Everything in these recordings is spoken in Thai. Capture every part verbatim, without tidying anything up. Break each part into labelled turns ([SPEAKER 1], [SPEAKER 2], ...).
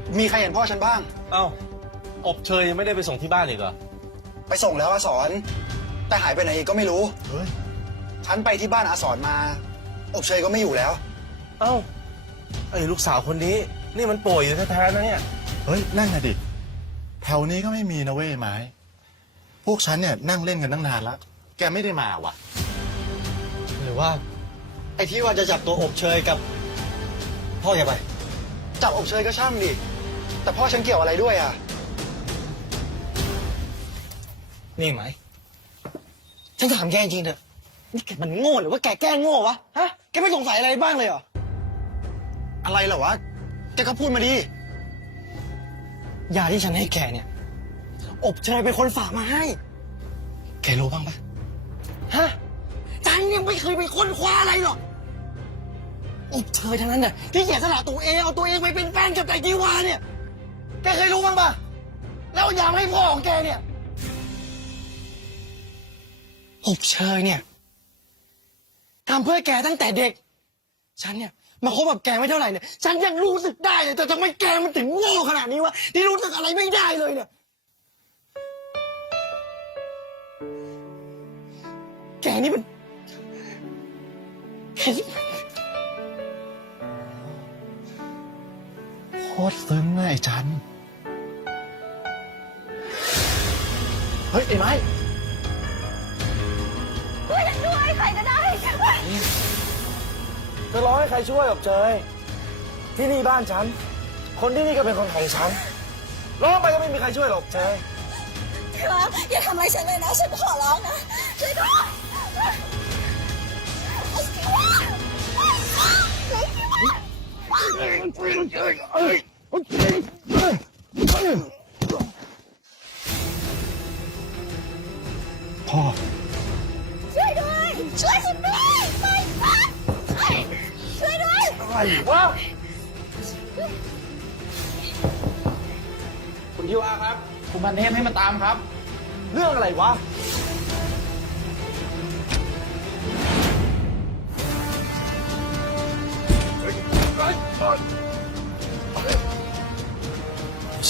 [SPEAKER 1] มีใครเห็นพ่อฉันบ้าง
[SPEAKER 2] เอ้าอบเชยยังไม่ได้ไปส่งที่บ้านอีกเหรอ
[SPEAKER 1] ไปส่งแล้วอาสอนแต่หายไปไหนอีกก็ไม่รู้
[SPEAKER 2] เฮ้ย
[SPEAKER 1] ฉันไปที่บ้านอาสอนมา อบเชยก็ไม่อยู่แล้ว
[SPEAKER 2] เอ้าไอ้ลูกสาวคนนี้นี่มันป่วยอยู่แท้ๆนะเนี่ย
[SPEAKER 3] เฮ้ยนั่นน่ะดิแถวนี้ก็ไม่มีนะเว้ยไม้พวกฉันเนี่ยนั่งเล่นกันตั้งนานแล้วแกไม่ได้มาว่ะ
[SPEAKER 4] หรือว่า ไอ้ที่ว่าจะจับตัวอบเชยกับ พ่อแกไป
[SPEAKER 1] จับอบเชยก็ช่างดิแต่พ่อฉันเกี่ยวอะไรด้วยอ่ะ
[SPEAKER 4] นี่ไหม ฉันถามแกจริงเถอะนี่แกมันโง่หรือว่าแกแกล้งโง่วะ ฮะ แกไม่สงสัยอะไรบ้างเลยเหรอ
[SPEAKER 1] อะไรเหรอวะแกก็พูดมาดิ
[SPEAKER 4] ยาที่ฉันให้แกเนี่ย อบเชยเป็นคนฝากมาให้ แกรู้บ้างปะฮะ ฉันยังไม่เคยไปค้นคว้าอะไรหรอก อบเชยทั้งนั้นน่ะที่เสียสละตัวเองเอาตัวเองไปเป็นแฟนกับไอ้กีวาเนี่ย แกเคยรู้บ้างปะแล้วยาให้พ่อของแกเนี่ย อบเชยเนี่ยทำเพื่อแกตั้งแต่เด็ก ฉันเนี่ยมาคบกับแกไม่เท่าไหร่เนี่ย ฉันยังรู้สึกได้เลยแต่ทำไมแกมันถึงโง่ขนาดนี้วะที่รู้สึกอะไรไม่ได้เลยเนี่ยแกนี่มันแกนี่
[SPEAKER 3] โคตรซึ้งเลยไอ้จันเฮ้ยไอ้ไม้
[SPEAKER 5] ช่วยฉันด้วยใครก็ได้
[SPEAKER 2] จะร้องให้ใครช่วยอบเชยที่นี่บ้านฉัน คนที่นี่ก็เป็นคนของฉัน ร้องไปก็ไม่มีใครช่วยหรอกอบเชย
[SPEAKER 5] ครับอย่าทำอะไรฉันเลยนะฉันขอร้องนะช่วยด้วย
[SPEAKER 3] พ่อ
[SPEAKER 5] ช่วยด้วยช่วยฉันด้วยไปครับช่วยด้วย
[SPEAKER 2] อะไรวะคุณยูอาครับ
[SPEAKER 6] คุณพันเทพให้มาตามครับ
[SPEAKER 2] เรื่องอะไรวะ
[SPEAKER 4] ใช่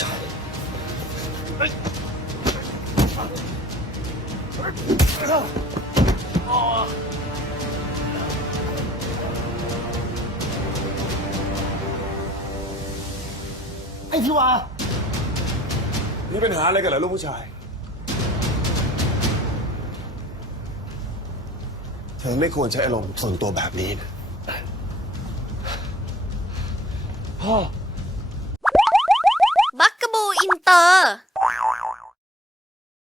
[SPEAKER 2] ไอ้ที่วา
[SPEAKER 7] มีปัญหาอะไรกันเหรอลูกผู้ชาย เธอไม่ควรใช้อารมณ์ส่วนตัวแบบนี้นะ
[SPEAKER 2] พ่อ
[SPEAKER 8] บักกะบูอินเตอร์